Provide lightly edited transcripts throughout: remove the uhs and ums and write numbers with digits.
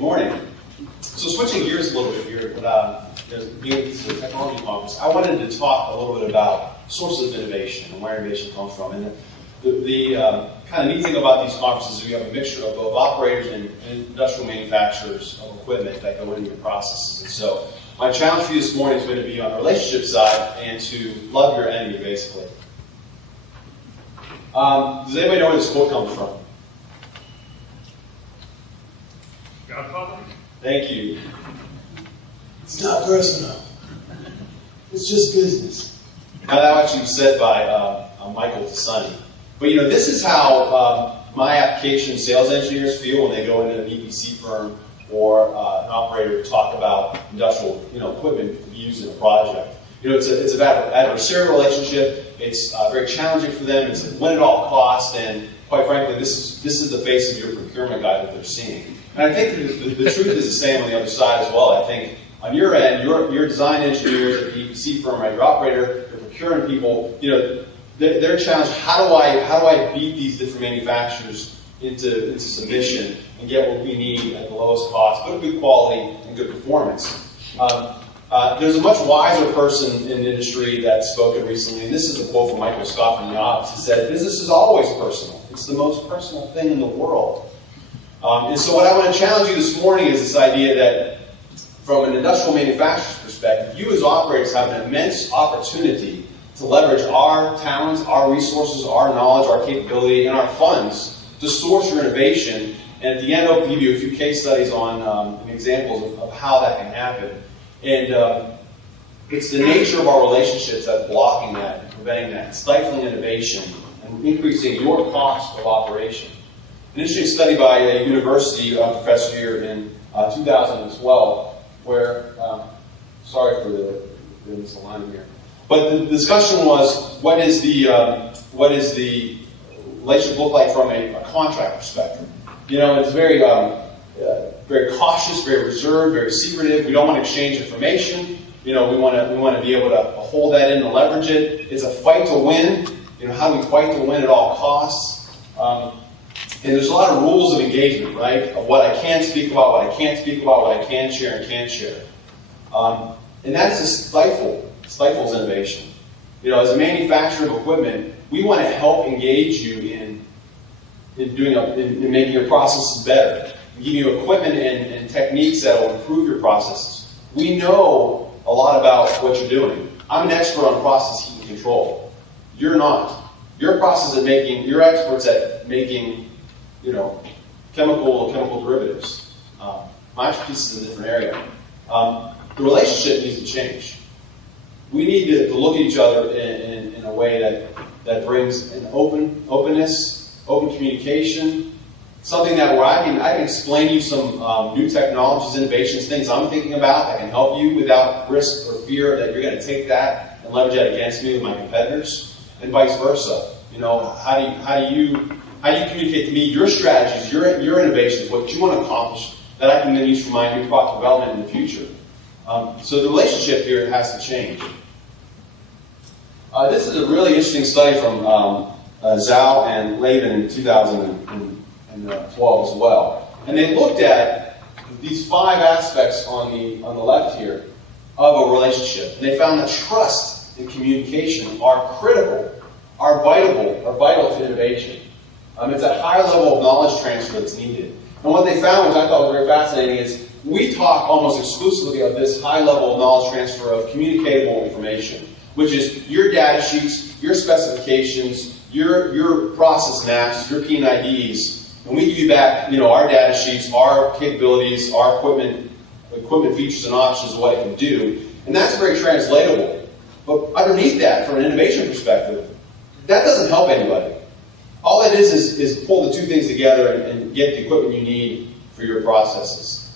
Good morning. So switching gears a little bit here, being this is a technology conference, I wanted to talk a little bit about sources of innovation and where innovation comes from. And the kind of neat thing about these conferences is we have a mixture of both operators and industrial manufacturers of equipment that go into your processes. And so my challenge for you this morning is going to be on the relationship side and to love your enemy, basically. Does anybody know where this quote comes from? Godfather? Thank you. It's not personal. It's just business. Now that actually was said by Michael to Sonny. But this is how my application sales engineers feel when they go into an EPC firm or an operator to talk about industrial equipment to be used in a project. It's about an adversarial relationship. It's very challenging for them. It's a win at all costs, and quite frankly, this is the face of your procurement guide that they're seeing. And I think the truth is the same on the other side as well. I think on your end, your design engineers at the EPC firm, right, your operator, your procurement people, they're challenged. How do I beat these different manufacturers into submission and get what we need at the lowest cost, but good quality and good performance? There's a much wiser person in the industry that's spoken recently, and this is a quote from Michael Scott from the office. He said, "Business is always personal. It's the most personal thing in the world." And so what I want to challenge you this morning is this idea that from an industrial manufacturer's perspective, you as operators have an immense opportunity to leverage our talents, our resources, our knowledge, our capability, and our funds to source your innovation. And at the end, I'll give you a few case studies on examples of how that can happen. And it's the nature of our relationships that's blocking that and preventing that, stifling innovation and increasing your cost of operation. An interesting study by a university professor here in 2012, where, sorry for the misalignment here, but the discussion was what is the relationship look like from a contract perspective? It's very very cautious, very reserved, very secretive. We don't want to exchange information. We want to be able to hold that in and leverage it. It's a fight to win. How do we fight to win at all costs? And there's a lot of rules of engagement, right? Of what I can speak about, what I can't speak about, what I can share and can't share. And that is a stifles innovation. As a manufacturer of equipment, we want to help engage you in making your processes better. We give you equipment and techniques that will improve your processes. We know a lot about what you're doing. I'm an expert on process heat and control. You're not. You're experts at making chemical derivatives. My expertise is in a different area. The relationship needs to change. We need to look at each other in a way that brings an openness, open communication, something where I can explain to you some new technologies, innovations, things I'm thinking about that can help you without risk or fear that you're going to take that and leverage that against me with my competitors, and vice versa. How do you communicate to me your strategies, your innovations, what you want to accomplish that I can then use for my new product development in the future? So the relationship here has to change. This is a really interesting study from Zhao and Lavin in 2012 as well. And they looked at these 5 aspects on the left here of a relationship. And they found that trust and communication are critical, are vital to innovation. It's that higher level of knowledge transfer that's needed. And what they found, which I thought was very fascinating, is we talk almost exclusively of this high level of knowledge transfer of communicatable information, which is your data sheets, your specifications, your process maps, your P&IDs, and we give you back, our data sheets, our capabilities, our equipment features and options, what it can do, and that's very translatable. But underneath that, from an innovation perspective, that doesn't help anybody. All it is pull the two things together and get the equipment you need for your processes.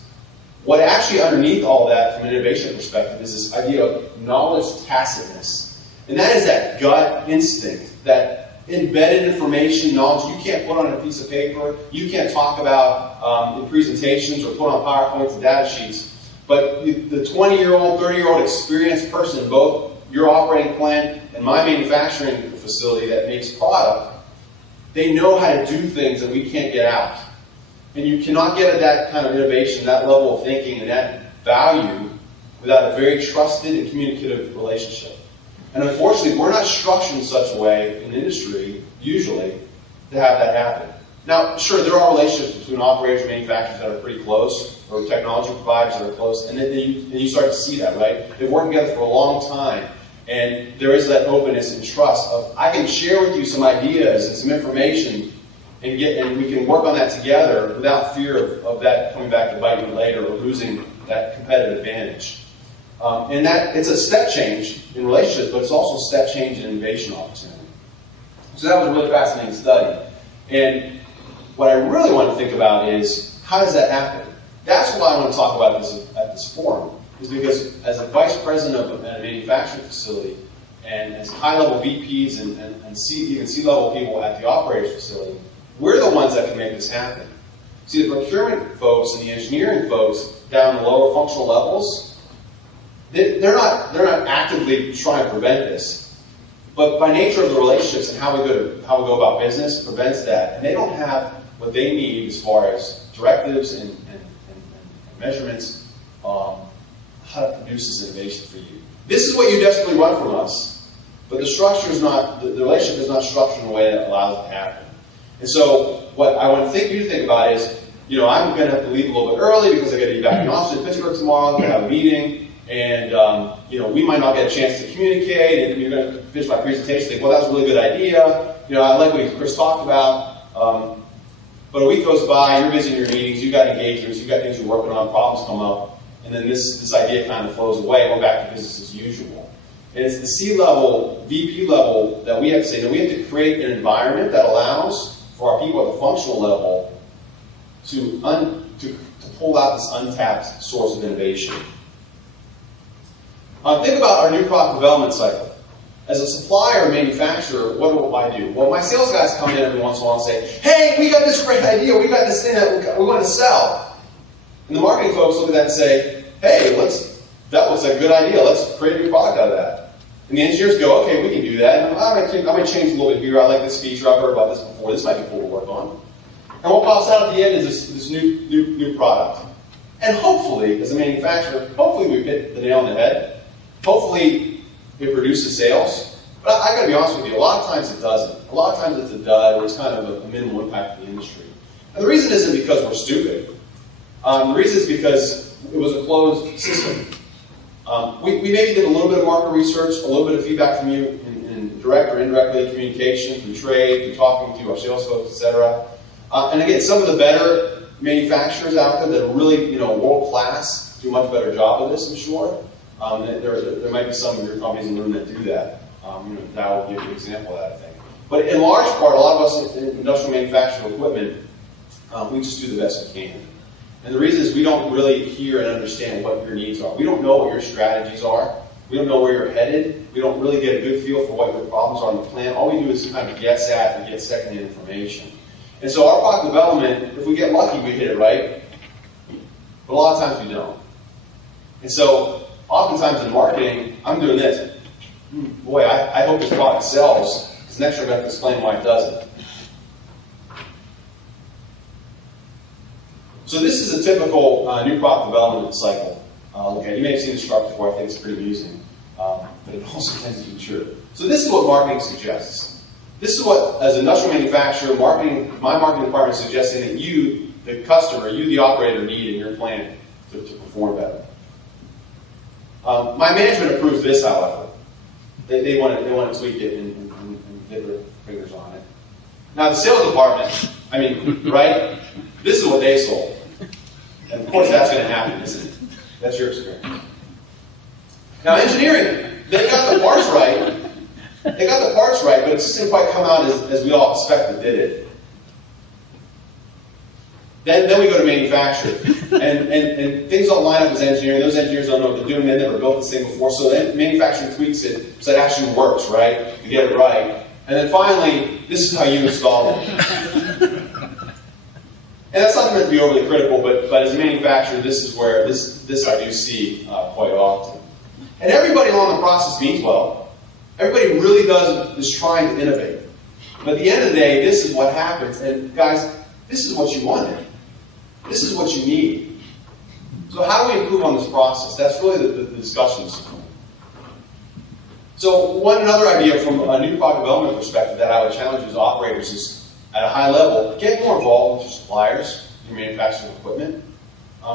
What actually underneath all that from an innovation perspective is this idea of knowledge tacitness. And that is that gut instinct, that embedded information, knowledge you can't put on a piece of paper, you can't talk about in presentations or put on PowerPoints and data sheets. But the 20-year-old, 30-year-old experienced person in both your operating plant and my manufacturing facility that makes product, they know how to do things that we can't get out. And you cannot get at that kind of innovation, that level of thinking, and that value without a very trusted and communicative relationship. And unfortunately, we're not structured in such a way in industry, usually, to have that happen. Now, sure, there are relationships between operators and manufacturers that are pretty close, or technology providers that are close, and then you start to see that, right? They've worked together for a long time, and there is that openness and trust of, I can share with you some ideas and some information, and we can work on that together without fear of that coming back to bite you later or losing that competitive advantage. And that it's a step change in relationships, but it's also a step change in innovation opportunity. So that was a really fascinating study. And what I really want to think about is, how does that happen? That's why I want to talk about this at this forum, is because as a vice president of a manufacturing facility, and as high-level VPs and even C-level people at the operations facility, we're the ones that can make this happen. See, the procurement folks and the engineering folks down the lower functional levels, they're not actively trying to prevent this. But by nature of the relationships and how we go about business prevents that. And they don't have what they need as far as directives and measurements on how to produce this innovation for you. This is what you desperately want from us. But the structure is not, the relationship is not structured in a way that allows it to happen. And so what I want you to think about is, I'm going to have to leave a little bit early because I got to be back in the office in Pittsburgh tomorrow. I'm going to have a meeting. And, we might not get a chance to communicate, and you're going to finish my presentation, think, well, that was a really good idea. I like what Chris talked about. But a week goes by, you're busy in your meetings, you've got engagements, you've got things you're working on, problems come up, and then this idea kind of flows away, we're back to business as usual. And it's the C-level, VP level that we have to say, that we have to create an environment that allows for our people at the functional level to pull out this untapped source of innovation. Think about our new product development cycle. As a supplier or manufacturer, what do I do? Well, my sales guys come in every once in a while and say, hey, we got this great idea, we got this thing that we want to sell. And the marketing folks look at that and say, hey, that looks like a good idea, let's create a new product out of that. And the engineers go, okay, we can do that. And I might change a little bit here, I like this feature, I've heard about this before, this might be cool to work on. And what pops out at the end is this new product. And hopefully, as a manufacturer, hopefully we've hit the nail on the head. Hopefully, it produces sales. But I got to be honest with you, a lot of times it doesn't. A lot of times it's a dud, or it's kind of a minimal impact to the industry. And the reason isn't because we're stupid. The reason is because it was a closed system. We maybe did a little bit of market research, a little bit of feedback from you in direct or indirectly communication, through trade, through talking to our sales folks, etc. And again, some of the better manufacturers out there that are really world class do a much better job of this, I'm sure. There might be some of your companies in the room that do that. Dow will give you an example of that, I think. But in large part, a lot of us in industrial manufacturing equipment, we just do the best we can. And the reason is we don't really hear and understand what your needs are. We don't know what your strategies are. We don't know where you're headed. We don't really get a good feel for what your problems are on the plan. All we do is kind of guess at and get second-hand information. And so our product development, if we get lucky, we hit it right. But a lot of times we don't. And so oftentimes in marketing, I'm doing this. Boy, I hope this product sells, because next year I'm going to explain why it doesn't. So this is a typical new product development cycle. You may have seen this chart before. I think it's pretty amusing, but it also tends to be true. So this is what marketing suggests. This is what, as an industrial manufacturer, my marketing department is suggesting that you, the customer, you, the operator, need in your plant to perform better. My management approves this, however. They want to tweak it and get their fingers on it. Now, the sales department, right? This is what they sold. And of course, that's going to happen, isn't it? That's your experience. Now, engineering, they got the parts right. But it just didn't quite come out as we all expected, did it? Then we go to manufacturing. And things don't line up as engineering. Those engineers don't know what they're doing. They've never built this thing before. So then manufacturing tweaks it so it actually works, right? You get it right. And then finally, this is how you install it. And that's not meant to be overly critical, but as a manufacturer, this is where this I do see quite often. And everybody along the process means well. Everybody really is trying to innovate. But at the end of the day, this is what happens. And guys, this is what you wanted. This is what you need. So how do we improve on this process? That's really the discussion this morning. So another idea from a new product development perspective that I would challenge as operators is, at a high level, get more involved with your suppliers, your manufacturing equipment.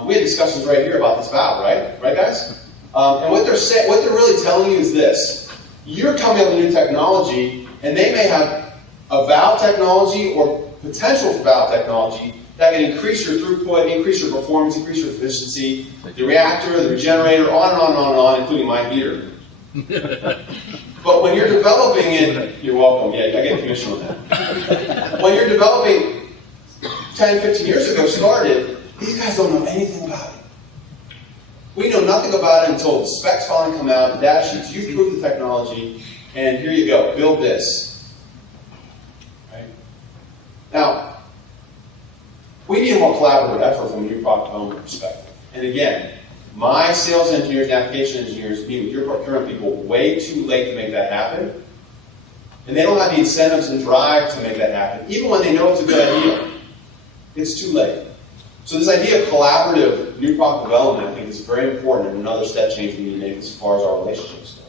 We had discussions right here about this valve, right? Right, guys? And what they're really telling you is this. You're coming up with new technology, and they may have a valve technology or potential for valve technology that can increase your throughput, increase your performance, increase your efficiency, the reactor, the regenerator, on and on and on and on, including my heater. But when you're developing it, you're welcome. Yeah, I get a commission on that. When you're developing 10, 15 years ago started, these guys don't know anything about it. We know nothing about it until the specs finally come out, the data sheets. You've proved the technology, and here you go. Build this. Right? Now, we need a more collaborative effort from a new product development perspective. And again, my sales engineers and application engineers meet with your procurement people way too late to make that happen. And they don't have the incentives and drive to make that happen, even when they know it's a good idea. It's too late. So this idea of collaborative new product development, I think, is very important and another step change we need to make as far as our relationships go.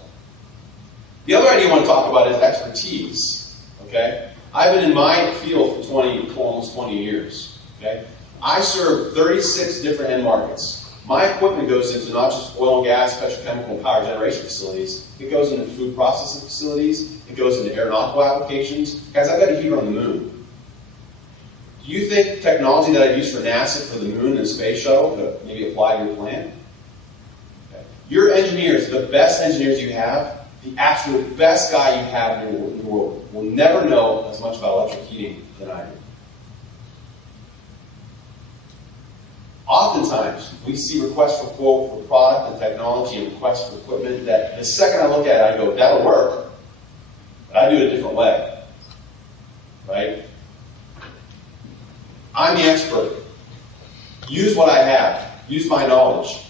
The other idea I want to talk about is expertise. Okay? I've been in my field for almost 20 years. Okay? I serve 36 different end markets. My equipment goes into not just oil and gas, petrochemical, and power generation facilities. It goes into food processing facilities. It goes into aeronautical applications. Guys, I've got a heater on the moon. Do you think technology that I use for NASA for the moon and the space shuttle could maybe apply to your plant? Okay. Your engineers, the best engineers you have, the absolute best guy you have in the world, will never know as much about electric heating than I do. Oftentimes, we see requests for quote for product and technology and requests for equipment that the second I look at it, I go, that'll work, but I do it a different way. Right? I'm the expert. Use what I have. Use my knowledge.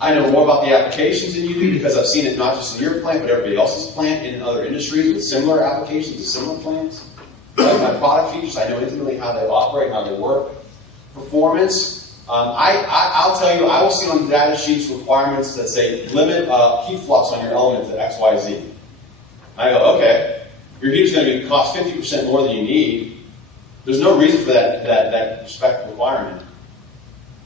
I know more about the applications than you do because I've seen it not just in your plant, but everybody else's plant and in other industries with similar applications and similar plants. Like my product features, I know intimately how they operate, how they work. Performance, I'll tell you, I will see on the data sheets requirements that say limit heat flux on your element to X, Y, Z. I go, okay, your heater's going to cost 50% more than you need. There's no reason for that spec requirement.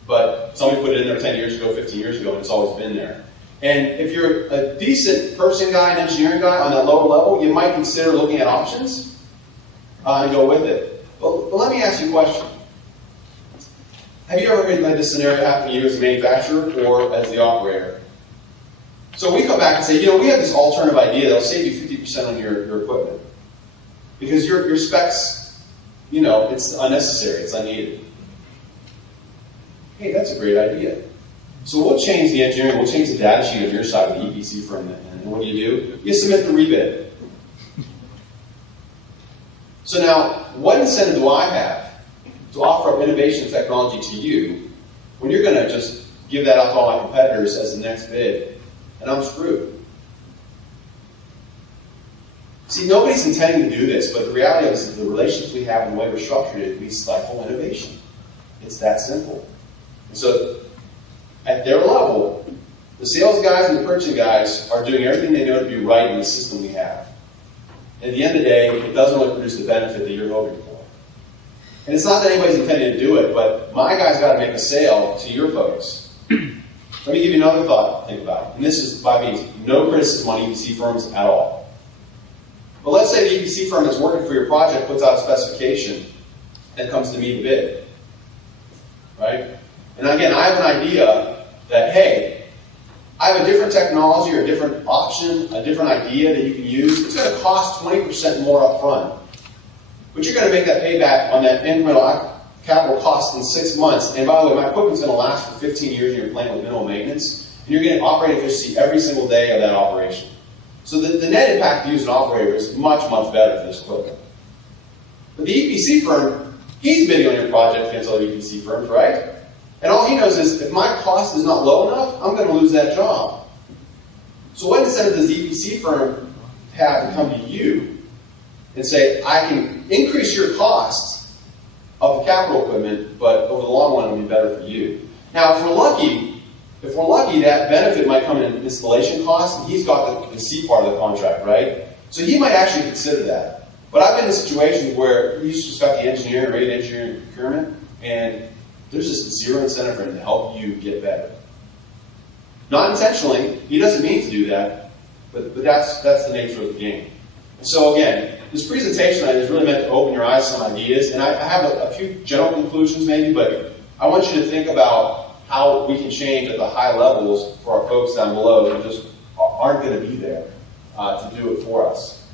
But somebody put it in there 10 years ago, 15 years ago, and it's always been there. And if you're a decent person guy, an engineering guy on that lower level, you might consider looking at options and go with it. But let me ask you a question. Have you ever had this scenario happen to you as a manufacturer or as the operator? So we come back and say, we have this alternative idea that'll save you 50% on your equipment. Because your specs, it's unnecessary, it's unneeded. Hey, that's a great idea. So we'll change the engineering, we'll change the data sheet on your side of the EPC firm, and what do? You submit the rebid. So now, what incentive do I have to offer up innovation and technology to you when you're going to just give that out to all my competitors as the next bid, and I'm screwed? See, nobody's intending to do this, but the reality is that the relationships we have and the way we're structured it, we stifle innovation. It's that simple. And so, at their level, the sales guys and the purchasing guys are doing everything they know to be right in the system we have. At the end of the day, it doesn't really produce the benefit that you're hoping for. And it's not that anybody's intending to do it, but my guy's got to make a sale to your folks. Let me give you another thought to think about. And this is, by means, no criticism on EPC firms at all. But let's say the EPC firm that's working for your project puts out a specification and comes to me to bid. Right? And again, I have an idea that, hey, I have a different technology or a different option, a different idea that you can use. It's going to cost 20% more up front. But you're going to make that payback on that incremental capital cost in 6 months. And by the way, my equipment's going to last for 15 years in your plant with minimal maintenance. And you're getting operating efficiency every single day of that operation. So the net impact to you as an operator is much, much better for this equipment. But the EPC firm, he's bidding on your project against other EPC firms, right? And all he knows is, if my cost is not low enough, I'm going to lose that job. So what incentive does the EPC firm have to come to you and say, I can increase your costs of the capital equipment, but over the long run, it'll be better for you. Now, if we're lucky, that benefit might come in installation costs, and he's got the C part of the contract, right? So he might actually consider that. But I've been in situations where he's just got the engineering, rate engineering procurement, and there's just zero incentive for him to help you get better. Not intentionally, he doesn't mean to do that, but that's the nature of the game. And so again, this presentation is really meant to open your eyes to some ideas, and I have a few general conclusions maybe, but I want you to think about how we can change at the high levels for our folks down below who just aren't going to be there to do it for us.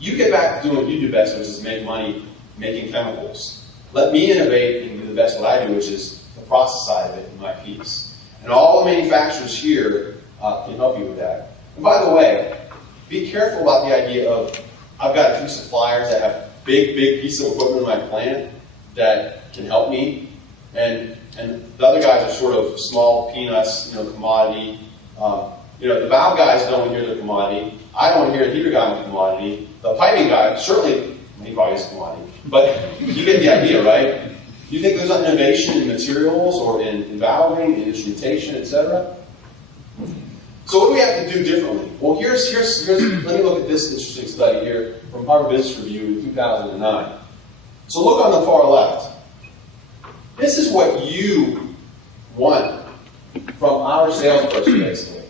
You get back to doing what you do best, which is make money making chemicals. Let me innovate and do the best what I do, which is the process side of it in my piece. And all the manufacturers here can help you with that. And by the way, be careful about the idea of, I've got a few suppliers that have big pieces of equipment in my plant that can help me, and the other guys are sort of small peanuts, commodity. The valve guys don't want to hear the commodity. I don't want to hear the heater guy on the commodity. The piping guy, certainly, he probably is a commodity, but you get the idea, right? You think there's an innovation in materials or in valving, in instrumentation, etc.? So what do we have to do differently? Well, here's let me look at this interesting study here from Harvard Business Review in 2009. So look on the far left. This is what you want from our salesperson, basically.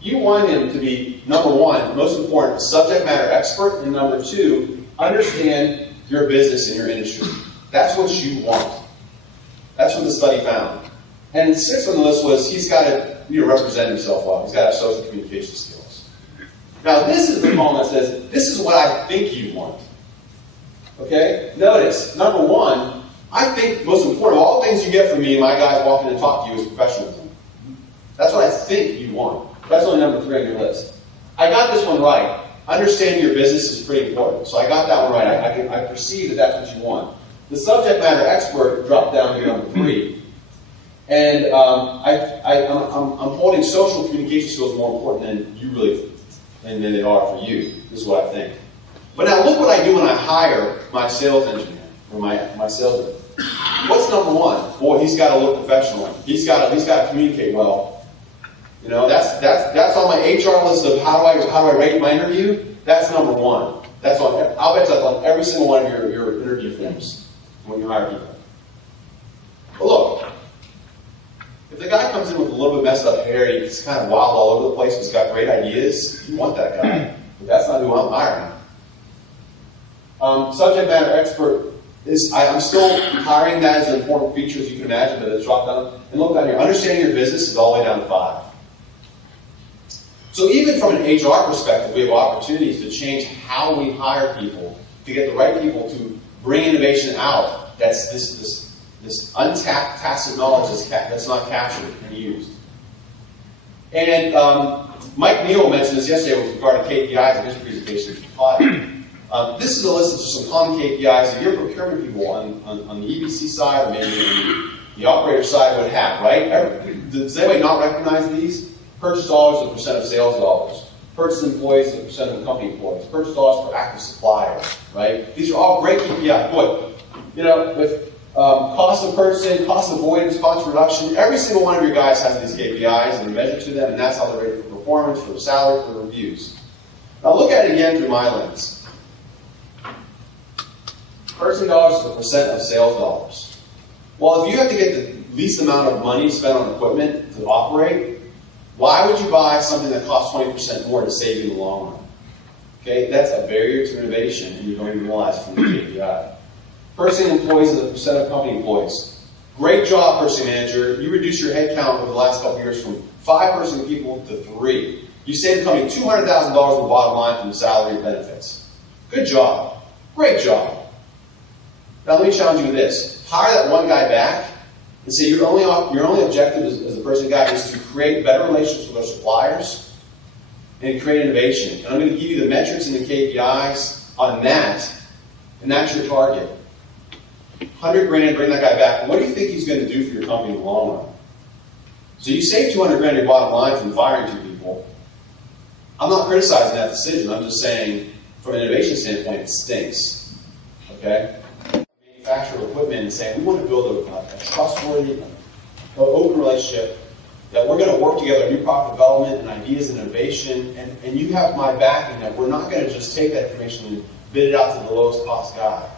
You want him to be, number one, most important, subject matter expert, and number two, understand your business and your industry. That's what you want. That's what the study found. And sixth on the list was he's got to represent himself well. He's got to have social communication skills. Now, this is the column that says, this is what I think you want. Okay? Notice, number one, I think most important of all things you get from me and my guys walking and talk to you is professionalism. That's what I think you want. That's only number 3 on your list. I got this one right. Understanding your business is pretty important. So I got that one right. I perceive that that's what you want. The subject matter expert dropped down here number 3. And I'm holding social communication skills more important than you really, than they are for you. This is what I think. But now look what I do when I hire my sales engineer or my sales rep. What's number 1? Boy, he's got to look professional. He's got to communicate well. That's on my HR list of how do I rate my interview. That's number 1. That's on. I'll bet that's on every single one of your interview forms when you hire people. But look, if the guy comes in with a little bit messed up hair, he's kind of wild all over the place, but he's got great ideas, you want that guy. But that's not who I'm hiring. Subject matter expert is, I'm still hiring that as an important feature, as you can imagine, but it's dropped down. And look down here, understanding your business is all the way down to 5. So even from an HR perspective, we have opportunities to change how we hire people, to get the right people to bring innovation out. That's this untapped tacit knowledge that's not captured and used. And Mike Neal mentioned this yesterday with regard to KPIs in his presentation. This is a list of some common KPIs that your procurement people on the EBC side or maybe on the operator side would have, right? Does anybody not recognize these? Purchase dollars as a percent of sales dollars. Purchase employees as a percent of the company employees. Purchase dollars per active supplier, right? These are all great KPIs. Boy, with cost of purchasing, cost avoidance, cost reduction, every single one of your guys has these KPIs and they're measured to them, and that's how they're rated for performance, for salary, for reviews. Now look at it again through my lens. Purchasing dollars is a percent of sales dollars. Well, if you have to get the least amount of money spent on equipment to operate, why would you buy something that costs 20% more to save you in the long run? Okay, that's a barrier to innovation, and you're going to realize from the KPI. Purchasing employees as a percent of company employees. Great job, purchasing manager. You reduced your headcount over the last couple of years from 5 purchasing people to 3. You saved the company $200,000 in the bottom line from salary and benefits. Good job. Great job. Now let me challenge you with this. Hire that one guy back and say your only objective as a person guy is to create better relationships with our suppliers and create innovation. And I'm going to give you the metrics and the KPIs on that, and that's your target. $100,000, bring that guy back. What do you think he's going to do for your company in the long run? So you save $200,000 in your bottom line from firing 2 people. I'm not criticizing that decision. I'm just saying, from an innovation standpoint, it stinks. Okay? in and saying, we want to build a trustworthy, open relationship, that we're going to work together on new product development and ideas and innovation, and you have my backing that we're not going to just take that information and bid it out to the lowest cost guy.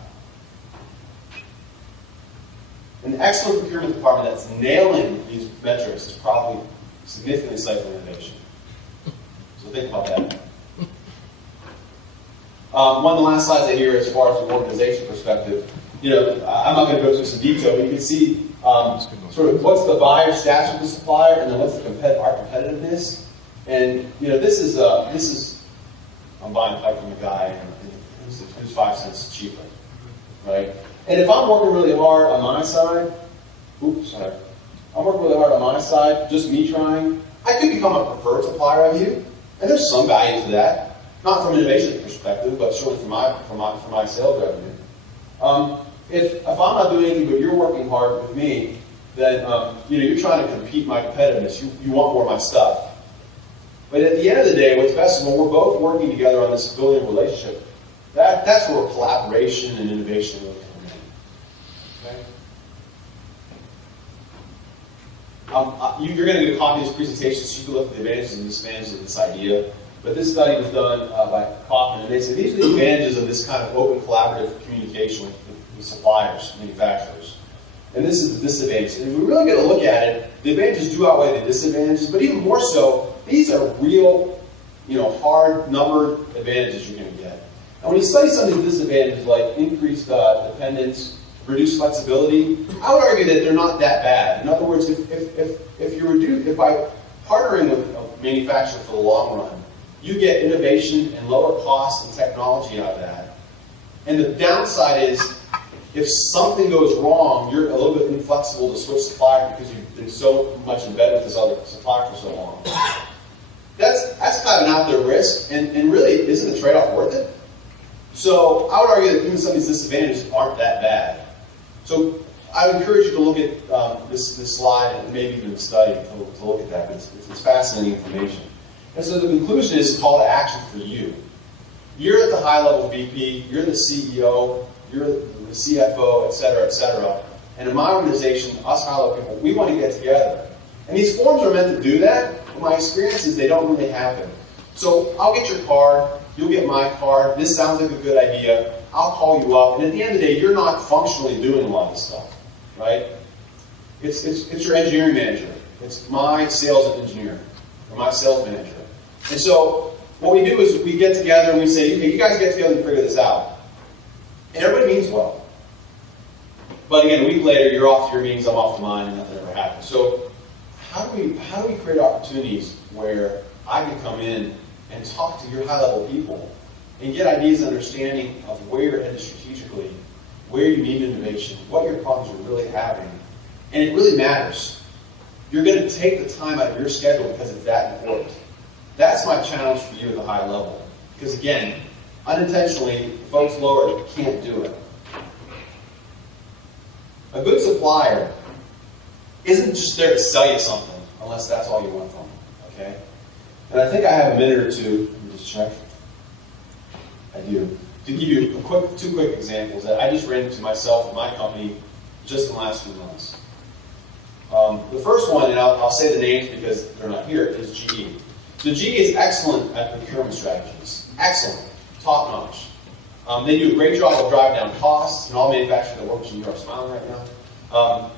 An excellent procurement department that's nailing these metrics is probably significantly stifling innovation. So think about that. One of the last slides I hear as far as the organization perspective, I'm not going to go through some detail, but you can see sort of what's the buyer status with the supplier, and then what's our competitiveness. And this is I'm buying pipe from a guy who's 5 cents cheaper, right? And if I'm working really hard on my side, just me trying, I could become a preferred supplier of you, and there's some value to that, not from an innovation perspective, but certainly for my sales revenue. If I'm not doing anything but you're working hard with me, then you're trying to compete my competitiveness. You want more of my stuff. But at the end of the day, what's best is when we're both working together on this building relationship. That's where collaboration and innovation really come in. Okay? You're going to get a copy of this presentation so you can look at the advantages and disadvantages of this idea. But this study was done by Kaufman, and they said these are the advantages of this kind of open collaborative communication with suppliers, manufacturers. And this is the disadvantage. And if we really get a look at it, the advantages do outweigh the disadvantages, but even more so, these are real, hard numbered advantages you're going to get. And when you study some of these disadvantages, like increased dependence, reduced flexibility, I would argue that they're not that bad. In other words, if by partnering with a manufacturer for the long run, you get innovation and lower costs and technology out of that. And the downside is, if something goes wrong, you're a little bit inflexible to switch supplier because you've been so much embedded with this other supplier for so long. That's kind of an out there risk, and really, isn't the trade-off worth it? So I would argue that even some of these disadvantages aren't that bad. So I would encourage you to look at this slide and maybe even study to look at that. It's fascinating information. And so the conclusion is a call to action for you. You're at the high-level VP, you're the CEO, you're the CFO, et cetera, and in my organization, us high-level people, we want to get together. And these forums are meant to do that, but my experience is they don't really happen. So I'll get your card, you'll get my card, this sounds like a good idea, I'll call you up, and at the end of the day, you're not functionally doing a lot of this stuff, right? It's your engineering manager, it's my sales engineer, or my sales manager. And so what we do is we get together and we say, okay, you guys get together and figure this out. And everybody means well. But again, a week later, you're off to your meetings, I'm off to mine, and nothing ever happens. So how do we create opportunities where I can come in and talk to your high-level people and get ideas and understanding of where you're headed strategically, where you need innovation, what your problems are really having. And it really matters. You're going to take the time out of your schedule because it's that important. That's my challenge for you at the high level. Because again, unintentionally, folks lower can't do it. A good supplier isn't just there to sell you something, unless that's all you want from them, okay? And I think I have a minute or two, let me just check. I do. To give you two quick examples that I just ran into myself and my company just in the last few months. The first one, and I'll say the names because they're not here, is GE. So GE is excellent at procurement strategies. Excellent. Top notch. They do a great job of driving down costs, and all manufacturers that work with GE are smiling right now.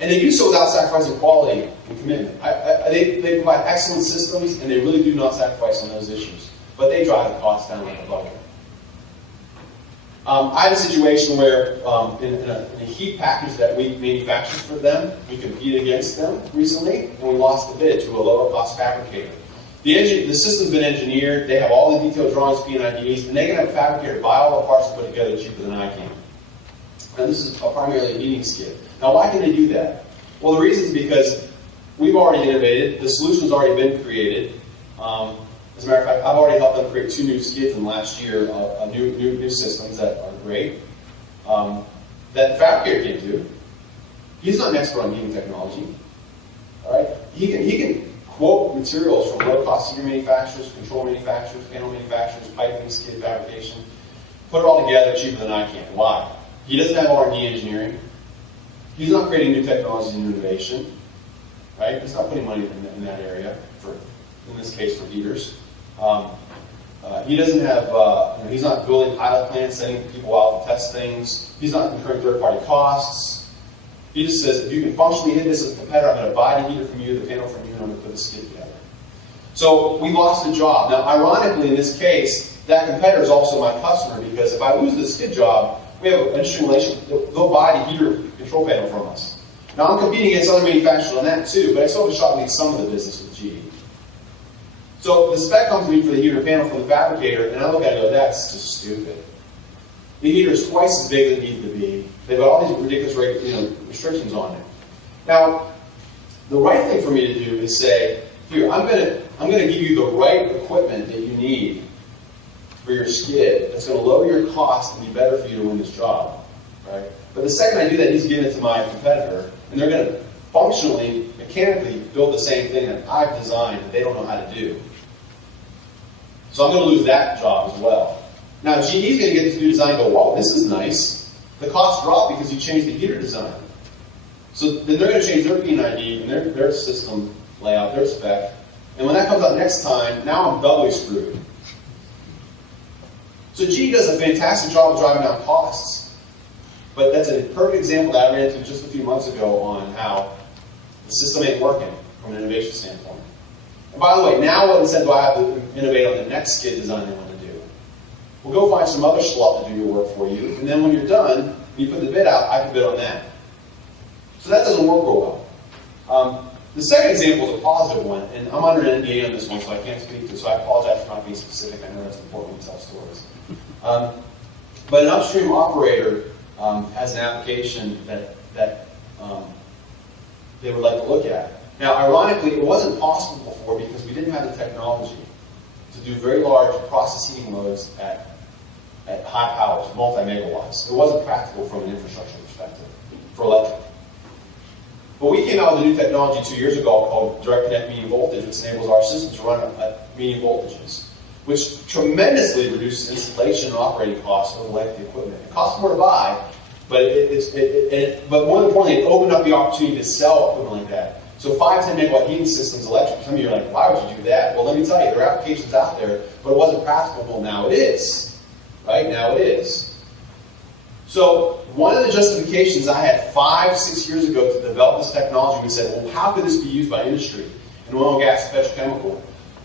And they do so without sacrificing quality and commitment. They provide excellent systems, and they really do not sacrifice on those issues. But they drive the costs down like a bucket. I had a situation where in a heat package that we manufactured for them, we competed against them recently, and we lost the bid to a lower cost fabricator. The system's been engineered, they have all the detailed drawings, P&IDs, and they can have a fabricator buy all the parts and put together cheaper than I can. And this is primarily a heating skid. Now why can they do that? Well, the reason is because we've already innovated, the solution's already been created. As a matter of fact, I've already helped them create 2 new skids in the last year, new systems that are great, that the fabricator can't do. He's not an expert on heating technology. All right? He can quote materials from low-cost heater manufacturers, control manufacturers, panel manufacturers, piping, skid fabrication, put it all together cheaper than I can. Why? He doesn't have R&D engineering. He's not creating new technologies and innovation, right? He's not putting money in that area, in this case, for heaters. He doesn't have, he's not building pilot plants, sending people out to test things. He's not incurring third-party costs. He just says, if you can functionally hit this as a competitor, I'm going to buy the heater from you, the panel from you, and I'm going to put the skid together. So we lost the job. Now, ironically, in this case, that competitor is also my customer, because if I lose the skid job, we have an interesting relationship. They'll buy the heater control panel from us. Now, I'm competing against other manufacturers on that too, but I still have a shot to make some of the business with GE. So the spec comes to me for the heater panel from the fabricator, and I look at it and go, that's just stupid. The heater is twice as big as it needs to be. They've got all these ridiculous restrictions on it. Now, the right thing for me to do is say, here, I'm going to give you the right equipment that you need for your skid that's going to lower your cost and be better for you to win this job, right? But the second I do that, he's giving it to my competitor, and they're going to functionally, mechanically build the same thing that I've designed that they don't know how to do. So I'm going to lose that job as well. Now, GE's going to get this new design and go, wow, this is nice. The cost dropped because you changed the heater design. So then they're going to change their P&ID and their system layout, their spec. And when that comes out next time, now I'm doubly screwed. So GE does a fantastic job of driving down costs. But that's a perfect example that I ran into just a few months ago on how the system ain't working from an innovation standpoint. And by the way, now what incentive do I have to innovate on the next skid design they want to do? Well, go find some other schlub to do your work for you, and then when you're done, you put the bid out, I can bid on that. So that doesn't work real well. The second example is a positive one, and I'm under an NDA on this one, so I can't speak to it, so I apologize for not being specific. I know that's important when you tell stories. But an upstream operator has an application that they would like to look at. Now, ironically, it wasn't possible before because we didn't have the technology to do very large process heating loads at high powers, multi-megawatts. It wasn't practical from an infrastructure perspective for electric. But we came out with a new technology 2 years ago called Direct Connect Medium Voltage, which enables our system to run at medium voltages, which tremendously reduces installation and operating costs of the life of the equipment. It costs more to buy, but but more importantly, it opened up the opportunity to sell equipment like that. So 5-10 megawatt heating systems, electric, some of you are like, why would you do that? Well, let me tell you, there are applications out there, but it wasn't practicable. Now it is. Right? Now it is. So one of the justifications I had 5-6 years ago to develop this technology, we said, well, how could this be used by industry in oil and gas, petrochemical?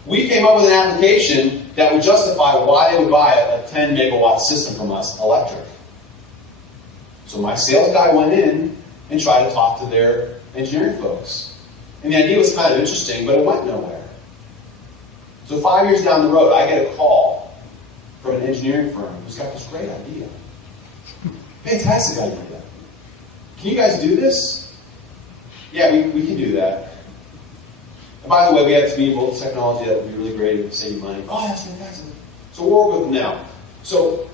We came up with an application that would justify why they would buy a 10 megawatt system from us, electric. So my sales guy went in and tried to talk to their engineering folks. And the idea was kind of interesting, but it went nowhere. So 5 years down the road, I get a call from an engineering firm who's got this great idea. Fantastic idea. Can you guys do this? Yeah, we can do that. And by the way, we have this medium voltage technology that would be really great. It would save you money. Oh, that's fantastic. So we'll work with them now. So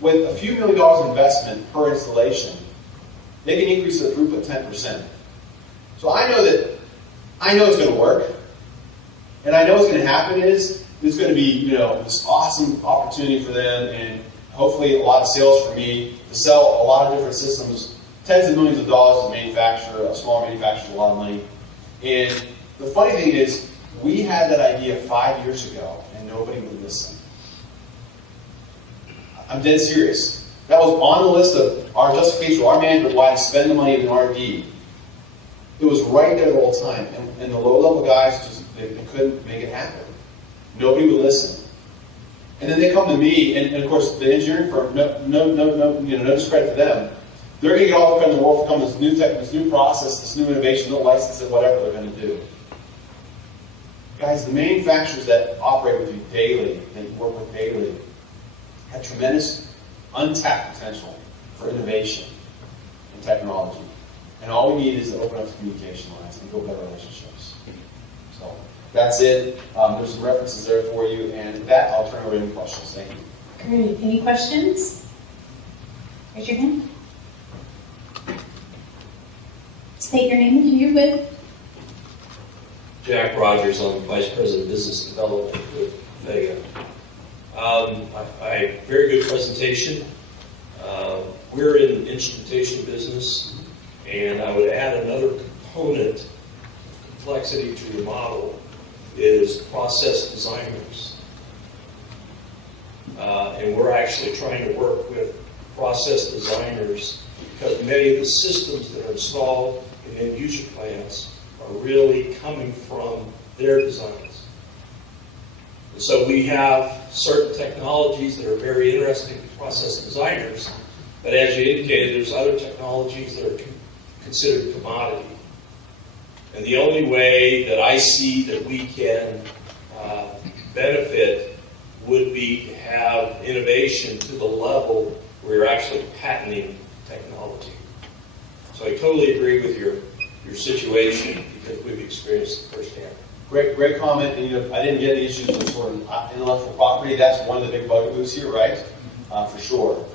with a few $1 million investment per installation, they can increase their throughput 10%. So I know it's going to work. And I know what's going to happen is there's going to be, this awesome opportunity for them and hopefully a lot of sales for me to sell a lot of different systems, tens of millions of dollars to manufacture, a small manufacturer, a lot of money. And the funny thing is, we had that idea 5 years ago and nobody would listen. I'm dead serious. That was on the list of our justification, our management, why to spend the money in R&D. It was right there the whole time. And the low-level guys, they couldn't make it happen. Nobody would listen. And then they come to me, and of course, the engineering firm, no discredit to them. They're going to get all the credit in the world for coming this new tech, this new process, this new innovation, they'll license it, whatever they're going to do. Guys, the manufacturers that operate with you daily, that you work with daily, have tremendous untapped potential for innovation and technology. And all we need is to open up the communication lines and build better relationships. So that's it. There's some references there for you. And with that, I'll turn over to any questions. Thank you. Great. Any questions? Raise your hand. State your name and who you're with. Jack Rogers, I'm Vice President of Business Development with Vega. Very good presentation. we're in the instrumentation business, and I would add another component of complexity to the model is process designers. And we're actually trying to work with process designers because many of the systems that are installed in end user plants are really coming from their designs. And so we have certain technologies that are very interesting to process designers, but as you indicated, there's other technologies that are considered commodity. And the only way that I see that we can benefit would be to have innovation to the level where you're actually patenting technology. So I totally agree with your situation because we've experienced it firsthand. Great comment. And, I didn't get any issues with sort of intellectual property. That's one of the big bugaboos here, right? For sure.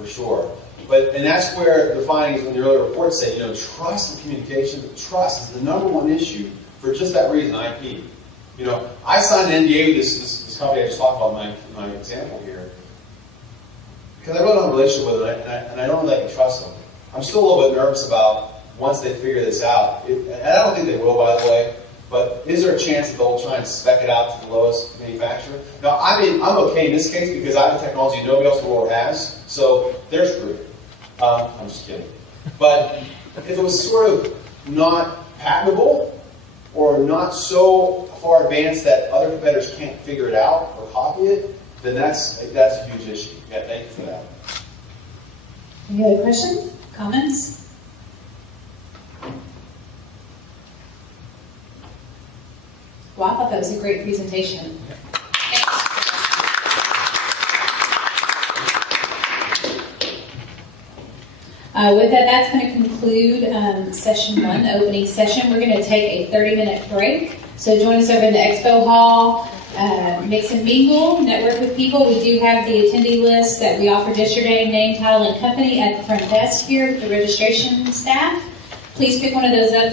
And that's where the findings in the earlier report say, trust and communication. Trust is the number one issue for just that reason, IP. I signed an NDA with this company I just talked about in my example here because I really don't have a relationship with it, and I don't know that I can trust them. I'm still a little bit nervous about once they figure this out, and I don't think they will, by the way, but is there a chance that they'll try and spec it out to the lowest manufacturer? Now, I'm okay in this case because I have the technology nobody else in the world has, so they're screwed. I'm just kidding. But if it was sort of not patentable or not so far advanced that other competitors can't figure it out or copy it, then that's a huge issue. Yeah, thank you for that. Any other questions, comments? Well, I thought that was a great presentation. With that, that's going to conclude session 1, the opening session. We're going to take a 30-minute break. So join us over in the expo hall, mix and mingle, network with people. We do have the attendee list that we offered yesterday, name, title, and company at the front desk here with the registration staff. Please pick one of those up.